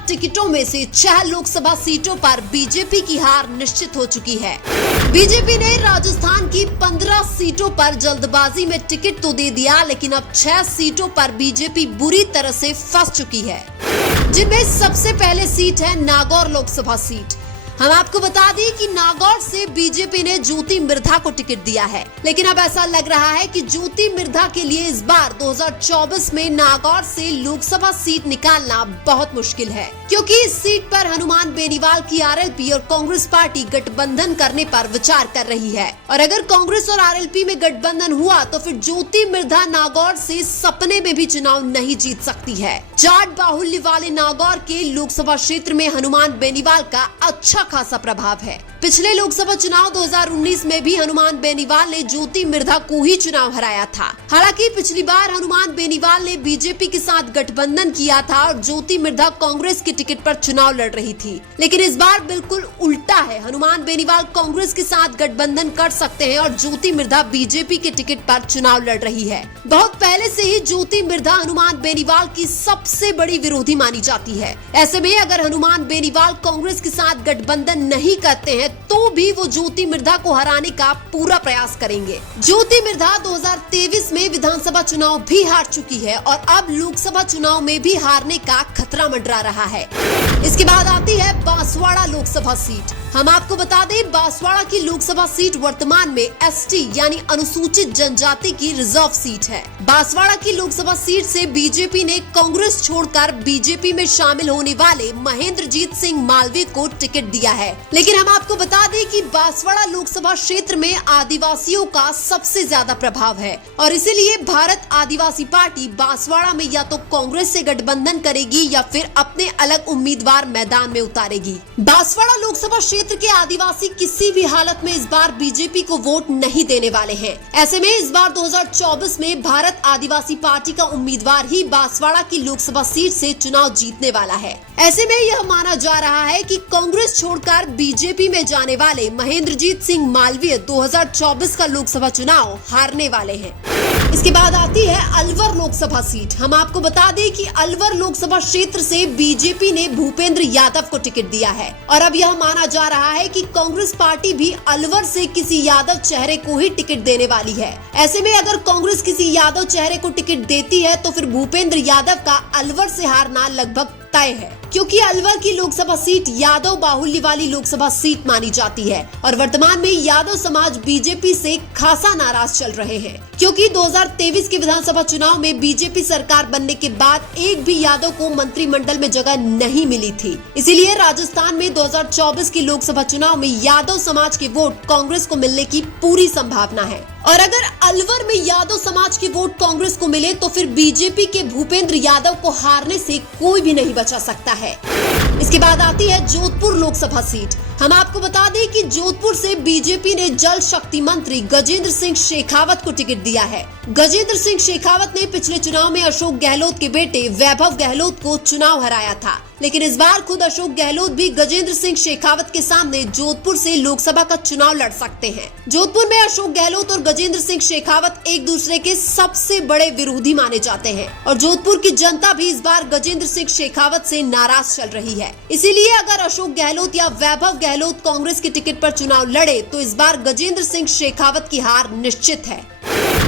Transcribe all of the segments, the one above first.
7 टिकटों में से 6 लोकसभा सीटों पर बीजेपी की हार निश्चित हो चुकी है। बीजेपी ने राजस्थान की 15 सीटों पर जल्दबाजी में टिकट तो दे दिया, लेकिन अब 6 सीटों पर बीजेपी बुरी तरह से फंस चुकी है, जिनमें सबसे पहले सीट है नागौर लोकसभा सीट। हम आपको बता दें कि नागौर से बीजेपी ने ज्योति मिर्धा को टिकट दिया है, लेकिन अब ऐसा लग रहा है कि ज्योति मिर्धा के लिए इस बार 2024 में नागौर से लोकसभा सीट निकालना बहुत मुश्किल है, क्योंकि इस सीट पर हनुमान बेनीवाल की आरएलपी और कांग्रेस पार्टी गठबंधन करने पर विचार कर रही है। और अगर कांग्रेस और आरएलपी में गठबंधन हुआ तो फिर ज्योति मिर्धा नागौर से सपने में भी चुनाव नहीं जीत सकती है। जाट बाहुल्य वाले नागौर के लोकसभा क्षेत्र में हनुमान बेनीवाल का अच्छा खासा प्रभाव है। पिछले लोकसभा चुनाव 2019 में भी हनुमान बेनीवाल ने ज्योति मिर्धा को ही चुनाव हराया था। हालांकि पिछली बार हनुमान बेनीवाल ने बीजेपी के साथ गठबंधन किया था और ज्योति मिर्धा कांग्रेस की टिकट पर चुनाव लड़ रही थी, लेकिन इस बार बिल्कुल उल्टा है। हनुमान बेनीवाल कांग्रेस के साथ गठबंधन कर सकते हैं और ज्योति मिर्धा बीजेपी के टिकट पर चुनाव लड़ रही है। बहुत पहले से ही ज्योति मिर्धा हनुमान बेनीवाल की सबसे बड़ी विरोधी मानी जाती है। ऐसे में अगर हनुमान बेनीवाल कांग्रेस के साथ गठबंधन नहीं करते हैं तो भी वो ज्योति मिर्धा को हराने का पूरा प्रयास करेंगे। ज्योति मिर्धा 2023 में विधानसभा चुनाव भी हार चुकी है और अब लोकसभा चुनाव में भी हारने का खतरा मंडरा रहा है। इसके बाद आती है बांसवाड़ा लोकसभा सीट। हम आपको बता दें, बांसवाड़ा की लोकसभा सीट वर्तमान में एसटी यानी अनुसूचित जनजाति की रिजर्व सीट है। बांसवाड़ा की लोकसभा सीट से बीजेपी ने कांग्रेस छोड़कर बीजेपी में शामिल होने वाले महेंद्रजीत सिंह मालवीय को टिकट दिया है, लेकिन हम आपको बता दें कि बांसवाड़ा लोकसभा क्षेत्र में आदिवासियों का सबसे ज्यादा प्रभाव है और इसीलिए भारत आदिवासी पार्टी बांसवाड़ा में या तो कांग्रेस से गठबंधन करेगी या फिर अपने अलग उम्मीदवार मैदान में उतारेगी। बांसवाड़ा लोकसभा क्षेत्र के आदिवासी किसी भी हालत में इस बार बीजेपी को वोट नहीं देने वाले हैं। ऐसे में इस बार 2024 में भारत आदिवासी पार्टी का उम्मीदवार ही बांसवाड़ा की लोकसभा सीट से चुनाव जीतने वाला है। ऐसे में यह माना जा रहा है कि कांग्रेस छोड़कर बीजेपी में जाने वाले महेंद्रजीत सिंह मालवीय 2024 का लोकसभा चुनाव हारने वाले हैं। इसके बाद आती है अलवर लोकसभा सीट। हम आपको बता दें कि अलवर लोकसभा क्षेत्र से बीजेपी ने भूपेंद्र यादव को टिकट दिया है और अब यह माना जा रहा है कि कांग्रेस पार्टी भी अलवर से किसी यादव चेहरे को ही टिकट देने वाली है। ऐसे में अगर कांग्रेस किसी यादव चेहरे को टिकट देती है तो फिर भूपेंद्र यादव का अलवर से हारना लगभग तय है, क्योंकि अलवर की लोकसभा सीट यादव बाहुल्य वाली लोकसभा सीट मानी जाती है और वर्तमान में यादव समाज बीजेपी से खासा नाराज चल रहे हैं, क्योंकि 2023 के विधानसभा चुनाव में बीजेपी सरकार बनने के बाद एक भी यादव को मंत्रिमंडल में जगह नहीं मिली थी। इसीलिए राजस्थान में 2024 की लोकसभा चुनाव में यादव समाज के वोट कांग्रेस को मिलने की पूरी संभावना है और अगर अलवर में यादव समाज के वोट कांग्रेस को मिले तो फिर बीजेपी के भूपेंद्र यादव को हारने से कोई भी नहीं बचा सकता है। इसके बाद आती है जोधपुर लोकसभा सीट। हम आपको बता दें कि जोधपुर से बीजेपी ने जल शक्ति मंत्री गजेंद्र सिंह शेखावत को टिकट दिया है। गजेंद्र सिंह शेखावत ने पिछले चुनाव में अशोक गहलोत के बेटे वैभव गहलोत को चुनाव हराया था, लेकिन इस बार खुद अशोक गहलोत भी गजेंद्र सिंह शेखावत के सामने जोधपुर से लोकसभा का चुनाव लड़ सकते हैं। जोधपुर में अशोक गहलोत और गजेंद्र सिंह शेखावत एक दूसरे के सबसे बड़े विरोधी माने जाते हैं और जोधपुर की जनता भी इस बार गजेंद्र सिंह शेखावत से नाराज चल रही है। इसीलिए अगर अशोक गहलोत या वैभव गहलोत कांग्रेस की टिकट पर चुनाव लड़े तो इस बार गजेंद्र सिंह शेखावत की हार निश्चित है।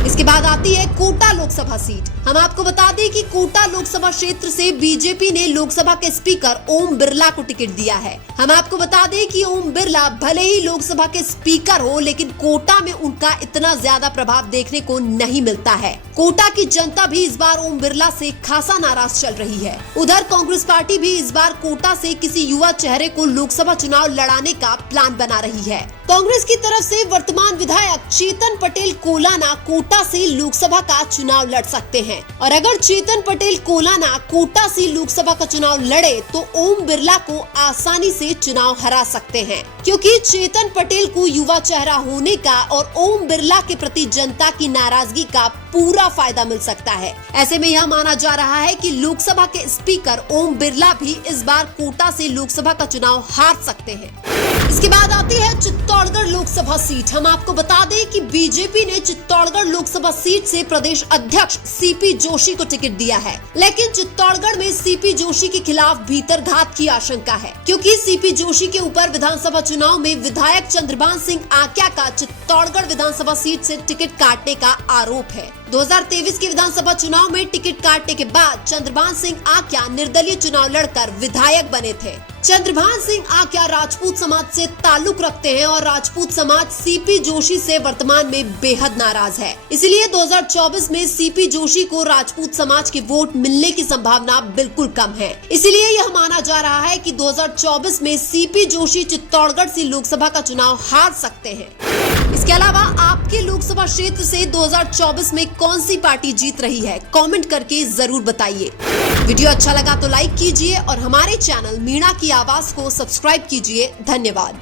इसके बाद आती है कोटा लोकसभा सीट। हम आपको बता दें कि कोटा लोकसभा क्षेत्र से बीजेपी ने लोकसभा के स्पीकर ओम बिरला को टिकट दिया है। हम आपको बता दें कि ओम बिरला भले ही लोकसभा के स्पीकर हो, लेकिन कोटा में उनका इतना ज्यादा प्रभाव देखने को नहीं मिलता है। कोटा की जनता भी इस बार ओम बिरला से खासा नाराज चल रही है। उधर कांग्रेस पार्टी भी इस बार कोटा से किसी युवा चेहरे को लोकसभा चुनाव लड़ाने का प्लान बना रही है। कांग्रेस की तरफ से वर्तमान विधायक चेतन पटेल कोलाना कोटा से लोकसभा का चुनाव लड़ सकते हैं और अगर चेतन पटेल कोलाना कोटा से लोकसभा का चुनाव लड़े तो ओम बिरला को आसानी से चुनाव हरा सकते हैं, क्योंकि चेतन पटेल को युवा चेहरा होने का और ओम बिरला के प्रति जनता की नाराजगी का पूरा फायदा मिल सकता है। ऐसे में यह माना जा रहा है कि लोकसभा के स्पीकर ओम बिरला भी इस बार कोटा से लोकसभा का चुनाव हार सकते हैं। इसके बाद आती है चित्तौड़गढ़ लोकसभा लोकसभा सीट। हम आपको बता दें कि बीजेपी ने चित्तौड़गढ़ लोकसभा सीट से प्रदेश अध्यक्ष सीपी जोशी को टिकट दिया है, लेकिन चित्तौड़गढ़ में सीपी जोशी के खिलाफ भीतरघात की आशंका है, क्योंकि सीपी जोशी के ऊपर विधानसभा चुनाव में विधायक चंद्रभान सिंह आक्या का चित्तौड़गढ़ विधानसभा सीट से टिकट काटने का आरोप है। 2023 के विधानसभा चुनाव में टिकट काटने के बाद चंद्रभान सिंह आक्या निर्दलीय चुनाव लड़कर विधायक बने थे। चंद्रभान सिंह आक्या राजपूत समाज से ताल्लुक रखते हैं और राजपूत समाज सीपी जोशी से वर्तमान में बेहद नाराज है। इसलिए 2024 में सीपी जोशी को राजपूत समाज के वोट मिलने की संभावना बिल्कुल कम है। इसलिए यह माना जा रहा है कि 2024 में सीपी जोशी चित्तौड़गढ़ से लोकसभा का चुनाव हार सकते हैं। इसके अलावा आपके लोकसभा क्षेत्र से 2024 में कौन सी पार्टी जीत रही है, कमेंट करके जरूर बताइए। वीडियो अच्छा लगा तो लाइक कीजिए और हमारे चैनल मीणा की आवाज को सब्सक्राइब कीजिए। धन्यवाद।